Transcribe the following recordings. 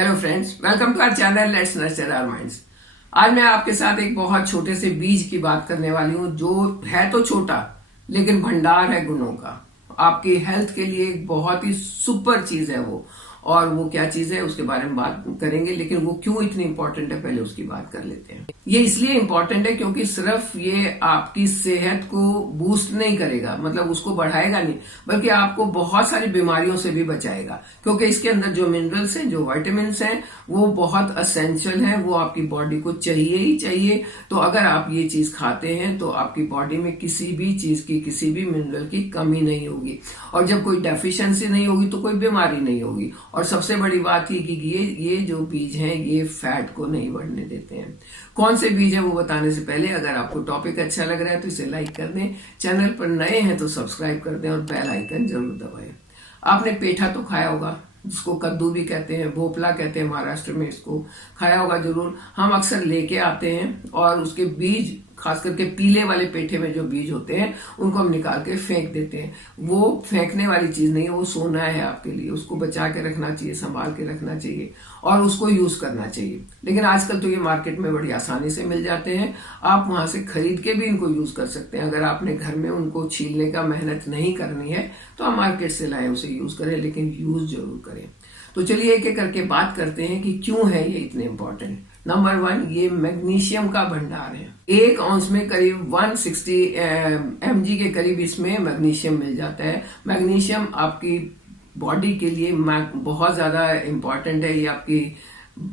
Hello friends, welcome to our channel let's nurture our minds. आज मैं आपके साथ एक बहुत छोटे से बीज की बात करने वाली हूँ जो है तो छोटा लेकिन भंडार है गुणों का। आपकी हेल्थ के लिए एक बहुत ही सुपर चीज है वो। और वो क्या चीज है उसके बारे में बात करेंगे, लेकिन वो क्यों इतनी इंपॉर्टेंट है पहले उसकी बात कर लेते हैं। ये इसलिए इंपॉर्टेंट है क्योंकि सिर्फ ये आपकी सेहत को बूस्ट नहीं करेगा, मतलब उसको बढ़ाएगा नहीं, बल्कि आपको बहुत सारी बीमारियों से भी बचाएगा। क्योंकि इसके अंदर जो मिनरल्स हैं, जो विटामिन्स हैं, वो बहुत असेंशियल है, वो आपकी बॉडी को चाहिए ही चाहिए। तो अगर आप ये चीज खाते हैं तो आपकी बॉडी में किसी भी चीज की, किसी भी मिनरल की कमी नहीं होगी। और जब कोई डेफिशिएंसी नहीं होगी तो कोई बीमारी नहीं होगी। और सबसे बड़ी बात ये कि ये जो बीज हैं ये फैट को नहीं बढ़ने देते हैं। कौन से बीज है वो बताने से पहले अगर आपको टॉपिक अच्छा लग रहा है तो इसे लाइक कर दें, चैनल पर नए हैं तो सब्सक्राइब कर दें और बेल आइकन जरूर दबाएं। आपने पेठा तो खाया होगा, जिसको कद्दू भी कहते हैं, भोपला कहते हैं महाराष्ट्र में, इसको खाया होगा जरूर। हम अक्सर लेके आते हैं और उसके बीज, खास करके पीले वाले पेठे में जो बीज होते हैं, उनको हम निकाल के फेंक देते हैं। वो फेंकने वाली चीज नहीं है, वो सोना है आपके लिए। उसको बचा के रखना चाहिए, संभाल के रखना चाहिए और उसको यूज करना चाहिए। लेकिन आजकल तो ये मार्केट में बड़ी आसानी से मिल जाते हैं, आप वहां से खरीद के भी इनको यूज कर सकते हैं। अगर आपने घर में उनको छीलने का मेहनत नहीं करनी है तो आप मार्केट से लाएं, उसे यूज करें, लेकिन यूज जरूर करें। तो चलिए एक एक करके बात करते हैं कि क्यों है ये इतने इंपॉर्टेंट। नंबर 1, ये मैग्नीशियम का भंडार है। 1 औंस में करीब 160 mg के करीब इसमें मैग्नीशियम मिल जाता है। मैग्नीशियम आपकी बॉडी के लिए बहुत ज्यादा इंपॉर्टेंट है। ये आपकी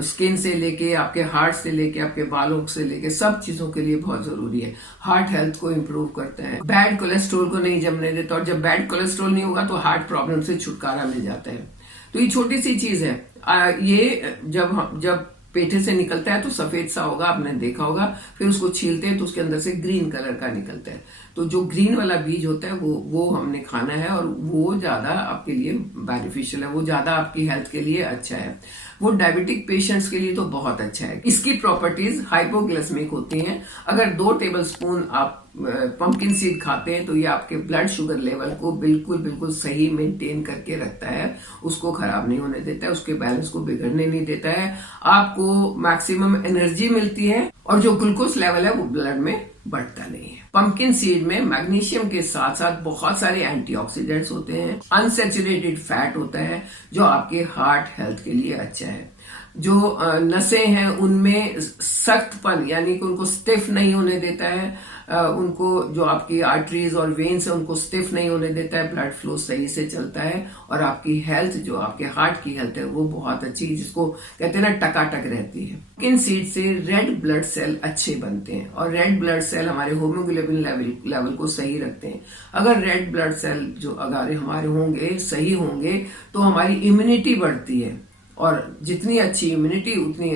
स्किन से लेके, आपके हार्ट से लेके, आपके बालों से लेके सब चीजों के लिए बहुत जरूरी है। हार्ट हेल्थ को इम्प्रूव करता है, बैड कोलेस्ट्रॉल को नहीं जमने देता, और जब बैड कोलेस्ट्रॉल नहीं होगा तो हार्ट प्रॉब्लम से छुटकारा मिल जाता है। तो ये छोटी सी चीज है। ये जब पेठे से निकलता है तो सफेद सा होगा, आपने देखा होगा। फिर उसको छीलते हैं तो उसके अंदर से ग्रीन कलर का निकलता है। तो जो ग्रीन वाला बीज होता है वो हमने खाना है, और वो ज्यादा आपके लिए बेनिफिशियल है, वो ज्यादा आपकी हेल्थ के लिए अच्छा है। वो डायबिटिक पेशेंट्स के लिए तो बहुत अच्छा है। इसकी प्रॉपर्टीज हाइपोग्लाइसेमिक होती हैं। अगर 2 टेबलस्पून आप पंपकिन सीड खाते हैं तो ये आपके ब्लड शुगर लेवल को बिल्कुल सही मेंटेन करके रखता है, उसको खराब नहीं होने देता है, उसके बैलेंस को बिगड़ने नहीं देता है। आपको मैक्सिमम एनर्जी मिलती है और जो ग्लूकोज लेवल है वो ब्लड में बढ़ता नहीं है। पंपकिन सीड में मैग्नीशियम के साथ साथ बहुत सारे एंटीऑक्सीडेंट्स होते हैं, अनसैचुरेटेड फैट होता है जो आपके हार्ट हेल्थ के लिए अच्छा है। जो नसें हैं उनमें सख्तपन, यानी कि उनको स्टिफ नहीं होने देता है, उनको जो आपकी आर्टरीज और वेन्स है उनको स्टिफ नहीं होने देता है, ब्लड फ्लो सही से चलता है। और आपकी हेल्थ, जो आपके हार्ट की हेल्थ है, वो बहुत अच्छी, जिसको कहते हैं ना, टकाटक रहती है। पंपकिन सीड से रेड ब्लड सेल अच्छे बनते हैं, और रेड ब्लड सेल हमारे हीमोग्लोबिन लेवल को सही रखते हैं। अगर रेड ब्लड सेल जो अगर हमारे होंगे, सही होंगे, तो हमारी इम्यूनिटी बढ़ती है, और जितनी अच्छी इम्यूनिटी उतनी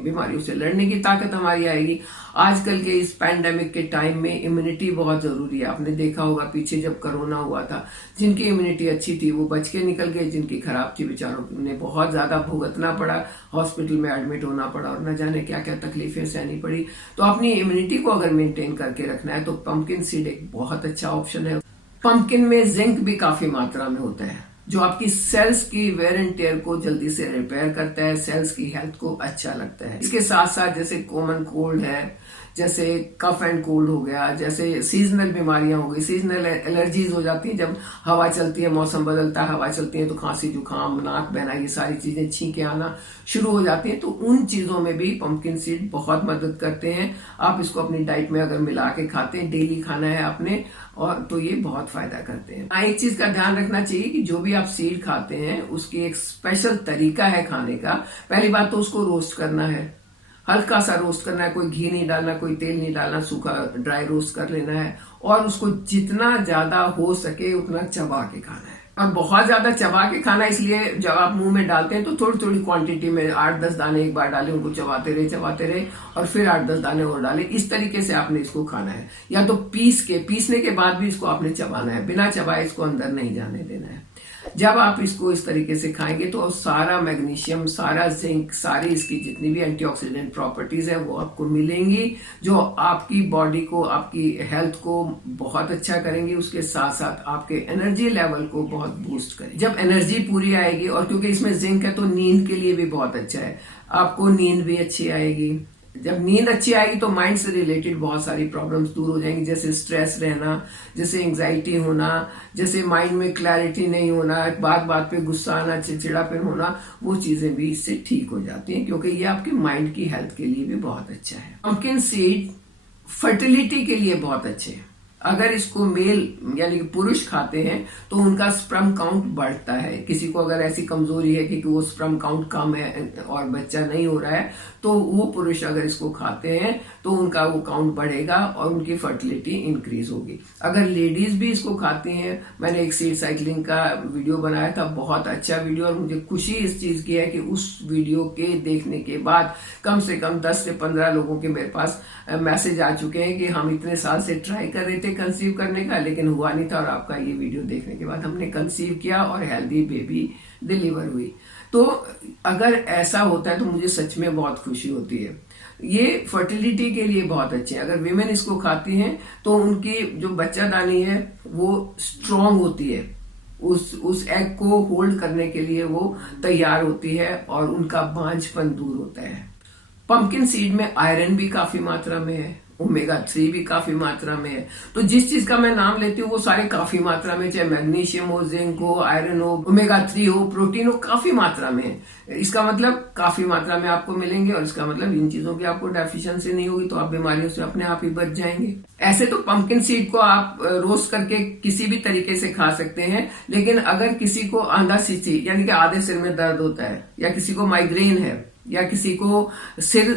बीमारियों से लड़ने की ताकत हमारी आएगी। आजकल के इस पैंडेमिक के टाइम में इम्यूनिटी बहुत जरूरी है। आपने देखा होगा पीछे जब कोरोना हुआ था, जिनकी इम्यूनिटी अच्छी थी वो बच के निकल गए, जिनकी खराब थी बेचारों ने बहुत ज्यादा भुगतना पड़ा, हॉस्पिटल में एडमिट होना पड़ा और न जाने क्या क्या तकलीफें सहनी पड़ी। तो अपनी इम्यूनिटी को अगर मेंटेन करके रखना है तो पंपकिन सीड एक बहुत अच्छा ऑप्शन है। पंपकिन में जिंक भी काफी मात्रा में होता है, जो आपकी सेल्स की वेयर एंड टेयर को जल्दी से रिपेयर करता है, सेल्स की हेल्थ को अच्छा लगता है। इसके साथ साथ जैसे कॉमन कोल्ड है, जैसे कफ एंड कोल्ड हो गया, जैसे सीजनल बीमारियां हो गई, सीजनल एलर्जीज हो जाती हैं, जब हवा चलती है, मौसम बदलता है, हवा चलती है तो खांसी, जुकाम, नाक बहना, ये सारी चीजें, छींके आना शुरू हो जाती हैं। तो उन चीजों में भी पंपकिन सीड बहुत मदद करते हैं। आप इसको अपनी डाइट में अगर मिला के खाते हैं, डेली खाना है आपने, और तो ये बहुत फायदा करते हैं। एक चीज का ध्यान रखना चाहिए कि जो भी आप सीड खाते हैं उसकी एक स्पेशल तरीका है खाने का। पहली बात तो उसको रोस्ट करना है, हल्का सा रोस्ट करना है, कोई घी नहीं डालना, कोई तेल नहीं डालना, सूखा ड्राई रोस्ट कर लेना है। और उसको जितना ज्यादा हो सके उतना चबा के खाना है। और बहुत ज्यादा चबा के खाना इसलिए, जब आप मुंह में डालते हैं तो थोड़ी थोड़ी क्वांटिटी में 8-10 दाने एक बार डालें, उनको चबाते रहे और फिर 8-10 दाने और डालें। इस तरीके से आपने इसको खाना है। या तो पीसने के बाद भी इसको आपने चबाना है, बिना चबाए इसको अंदर नहीं जाने देना है। जब आप इसको इस तरीके से खाएंगे तो सारा मैग्नीशियम, सारा जिंक, सारी इसकी जितनी भी एंटीऑक्सीडेंट प्रॉपर्टीज है वो आपको मिलेंगी, जो आपकी बॉडी को, आपकी हेल्थ को बहुत अच्छा करेंगी। उसके साथ साथ आपके एनर्जी लेवल को बहुत बूस्ट करेंगे। जब एनर्जी पूरी आएगी, और क्योंकि इसमें जिंक है तो नींद के लिए भी बहुत अच्छा है, आपको नींद भी अच्छी आएगी। जब नींद अच्छी आएगी तो माइंड से रिलेटेड बहुत सारी प्रॉब्लम्स दूर हो जाएंगी, जैसे स्ट्रेस रहना, जैसे एंजाइटी होना, जैसे माइंड में क्लैरिटी नहीं होना, बात बात पे गुस्सा आना, चिड़चिड़ापन होना, वो चीजें भी इससे ठीक हो जाती हैं, क्योंकि ये आपके माइंड की हेल्थ के लिए भी बहुत अच्छा है। पंपकिन सीड फर्टिलिटी के लिए बहुत अच्छे हैं। अगर इसको मेल यानी कि पुरुष खाते हैं तो उनका स्पर्म काउंट बढ़ता है। किसी को अगर ऐसी कमजोरी है कि वो स्पर्म काउंट कम है और बच्चा नहीं हो रहा है, तो वो पुरुष अगर इसको खाते हैं तो उनका वो काउंट बढ़ेगा और उनकी फर्टिलिटी इंक्रीज होगी। अगर लेडीज भी इसको खाती हैं, मैंने एक सीड साइकिलिंग का वीडियो बनाया था, बहुत अच्छा वीडियो, और मुझे खुशी इस चीज की है कि उस वीडियो के देखने के बाद कम से कम 10 से 15 लोगों के मेरे पास मैसेज आ चुके हैं कि हम इतने साल से ट्राई कर रहे थे कंसीव करने का, लेकिन हुआ नहीं था, और आपका ये वीडियो देखने के बाद हमने कंसीव किया और हेल्दी बेबी डिलीवर हुई। तो अगर ऐसा होता है तो मुझे सच में बहुत खुशी होती है। ये फर्टिलिटी के लिए बहुत अच्छे हैं। अगर विमेन इसको खाती हैं तो उनकी जो बच्चादानी है वो स्ट्रांग होती है, उस एग को होल्ड करने के लिए वो तैयार होती है और उनका बांझपन दूर होता है। पंपकिन सीड में आयरन भी काफी मात्रा में है, ओमेगा 3 भी काफी मात्रा में है। तो जिस चीज का मैं नाम लेती हूँ वो सारे काफी मात्रा में, चाहे मैग्नीशियम हो, जिंक हो, आयरन हो, ओमेगा 3 हो, प्रोटीन हो, काफी मात्रा में है। इसका मतलब काफी मात्रा में आपको मिलेंगे, और इसका मतलब इन चीजों की आपको डेफिशिएंसी नहीं होगी, तो आप बीमारियों से अपने आप ही बच जाएंगे। ऐसे तो पंपकिन सीड को आप रोस्ट करके किसी भी तरीके से खा सकते हैं, लेकिन अगर किसी को आंधा सींची यानी कि आधे सिर में दर्द होता है, या किसी को माइग्रेन है, या किसी को सिर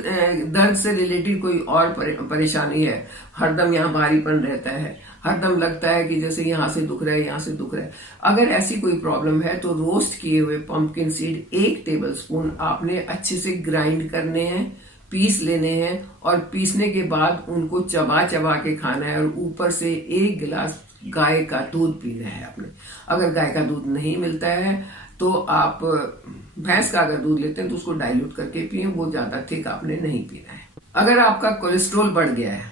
दर्द से रिलेटेड कोई और परेशानी है, हरदम यहाँ भारीपन रहता है, हरदम लगता है कि जैसे यहाँ से दुख रहा है, यहाँ से दुख रहा है, अगर ऐसी कोई प्रॉब्लम है तो रोस्ट किए हुए पंपकिन सीड 1 टेबलस्पून आपने अच्छे से ग्राइंड करने हैं, पीस लेने हैं, और पीसने के बाद उनको चबा चबा के खाना है, और ऊपर से 1 गिलास गाय का दूध पीना है आपने। अगर गाय का दूध नहीं मिलता है तो आप भैंस का अगर दूध लेते हैं तो उसको डाइल्यूट करके पिए, वो ज्यादा थिक आपने नहीं पीना है। अगर आपका कोलेस्ट्रॉल बढ़ गया है,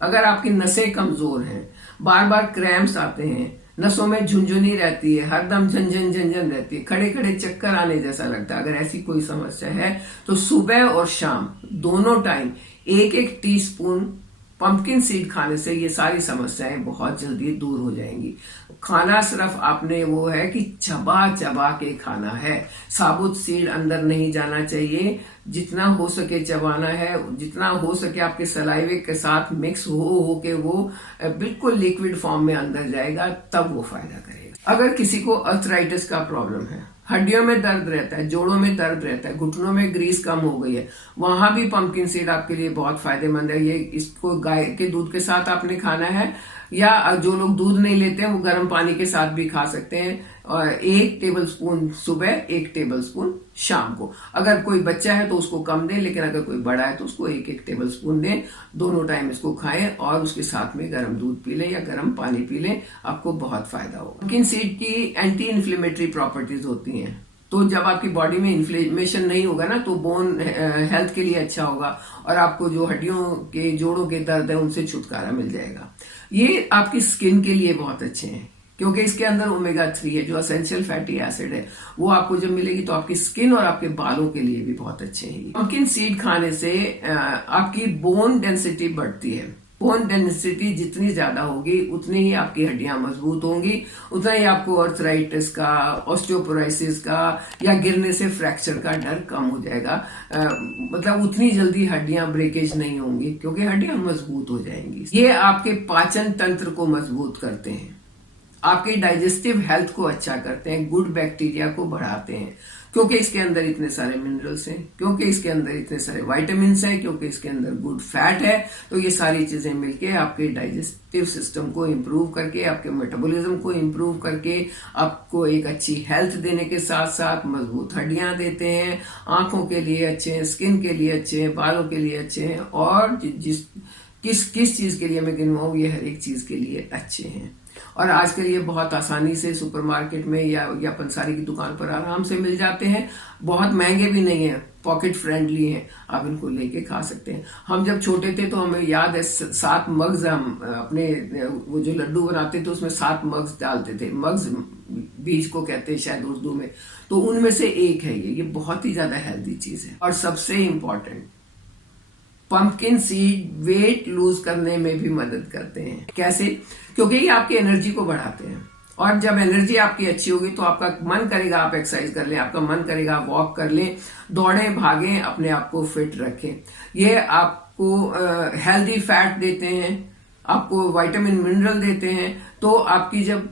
अगर आपकी नसें कमजोर हैं, बार बार क्रैम्प्स आते हैं, नसों में झुंझुनी रहती है, हरदम झंझन झंझन रहती है, खड़े खड़े चक्कर आने जैसा लगता है, अगर ऐसी कोई समस्या है तो सुबह और शाम दोनों टाइम 1-1 टीस्पून पंपकिन सीड खाने से ये सारी समस्याएं बहुत जल्दी दूर हो जाएंगी। खाना सिर्फ आपने वो है कि चबा चबा के खाना है, साबुत सीड अंदर नहीं जाना चाहिए, जितना हो सके चबाना है, जितना हो सके आपके सलाइवे के साथ मिक्स हो के वो बिल्कुल लिक्विड फॉर्म में अंदर जाएगा, तब वो फायदा करेगा। अगर किसी को अर्थराइटिस का प्रॉब्लम है, हड्डियों में दर्द रहता है, जोड़ों में दर्द रहता है, घुटनों में ग्रीस कम हो गई है, वहां भी पंपकिन सीड आपके लिए बहुत फायदेमंद है। ये इसको गाय के दूध के साथ आपने खाना है, या जो लोग दूध नहीं लेते हैं वो गर्म पानी के साथ भी खा सकते हैं, और 1 टेबलस्पून सुबह, 1 टेबलस्पून शाम को। अगर कोई बच्चा है तो उसको कम दें, लेकिन अगर कोई बड़ा है तो उसको 1-1 टेबलस्पून दें। दोनों टाइम इसको खाएं और उसके साथ में गर्म दूध पी लें या गर्म पानी पी लें, आपको बहुत फायदा होगा। पंपकिन सीड की एंटी इन्फ्लेमेटरी प्रॉपर्टीज होती हैं, तो जब आपकी बॉडी में इन्फ्लेमेशन नहीं होगा ना, तो बोन हेल्थ के लिए अच्छा होगा, और आपको जो हड्डियों के, जोड़ों के दर्द है उनसे छुटकारा मिल जाएगा। ये आपकी स्किन के लिए बहुत अच्छे हैं, क्योंकि इसके अंदर ओमेगा 3 है, जो एसेंशियल फैटी एसिड है, वो आपको जब मिलेगी तो आपकी स्किन और आपके बालों के लिए भी बहुत अच्छे हैं। पंपकिन सीड खाने से आपकी बोन डेंसिटी बढ़ती है। बोन डेंसिटी जितनी ज्यादा होगी उतनी ही आपकी हड्डियां मजबूत होंगी, उतना ही आपको अर्थराइटिस का, ऑस्टियोपोरोसिस का या गिरने से फ्रैक्चर का डर कम हो जाएगा। मतलब उतनी जल्दी हड्डियां ब्रेकेज नहीं होंगी, क्योंकि हड्डियां मजबूत हो जाएंगी। ये आपके पाचन तंत्र को मजबूत करते हैं, आपके डाइजेस्टिव हेल्थ को अच्छा करते हैं, गुड बैक्टीरिया को बढ़ाते हैं, क्योंकि इसके अंदर इतने सारे मिनरल्स हैं, क्योंकि इसके अंदर इतने सारे विटामिन्स हैं, क्योंकि इसके अंदर गुड फैट है। तो ये सारी चीजें मिलके आपके डाइजेस्टिव सिस्टम को इम्प्रूव करके, आपके मेटाबॉलिज्म को इम्प्रूव करके, आपको एक अच्छी हेल्थ देने के साथ साथ मजबूत हड्डियां देते हैं, आंखों के लिए अच्छे हैं, स्किन के लिए अच्छे हैं, बालों के लिए अच्छे हैं, और किस चीज के लिए मैं गिनवाऊं, ये हर एक चीज के लिए अच्छे हैं। और आजकल ये बहुत आसानी से सुपरमार्केट में या पंसारी की दुकान पर आराम से मिल जाते हैं। बहुत महंगे भी नहीं है, पॉकेट फ्रेंडली हैं, आप इनको लेके खा सकते हैं। हम जब छोटे थे तो हमें याद है 7 मग्स हम अपने वो जो लड्डू बनाते थे उसमें 7 मग्स डालते थे। मग्स बीज को कहते हैं शायद उर्दू में, तो उनमें से एक है ये बहुत ही ज्यादा हेल्दी चीज है। और सबसे important, pumpkin seed weight lose करने में भी मदद करते हैं। कैसे? क्योंकि ये आपकी एनर्जी को बढ़ाते हैं, और जब एनर्जी आपकी अच्छी होगी तो आपका मन करेगा आप एक्सरसाइज कर लें, आपका मन करेगा आप वॉक कर लें, दौड़ें, भागें, अपने आप को फिट रखें। ये आपको हेल्दी फैट देते हैं, आपको विटामिन मिनरल देते हैं। तो आपकी जब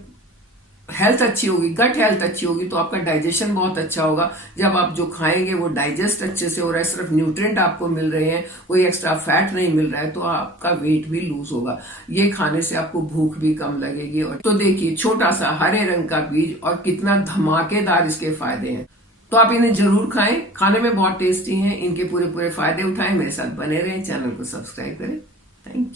हेल्थ अच्छी होगी, गट हेल्थ अच्छी होगी, तो आपका डाइजेशन बहुत अच्छा होगा। जब आप जो खाएंगे वो डाइजेस्ट अच्छे से हो रहा है, सिर्फ न्यूट्रिएंट आपको मिल रहे हैं, कोई एक्स्ट्रा फैट नहीं मिल रहा है, तो आपका वेट भी लूज होगा। ये खाने से आपको भूख भी कम लगेगी। और तो देखिए, छोटा सा हरे रंग का बीज और कितना धमाकेदार इसके फायदे हैं। तो आप इन्हें जरूर खाएं, खाने में बहुत टेस्टी हैं। इनके पूरे फायदे उठाएं, मेरे साथ बने रहें, चैनल को सब्सक्राइब करें। Thank you.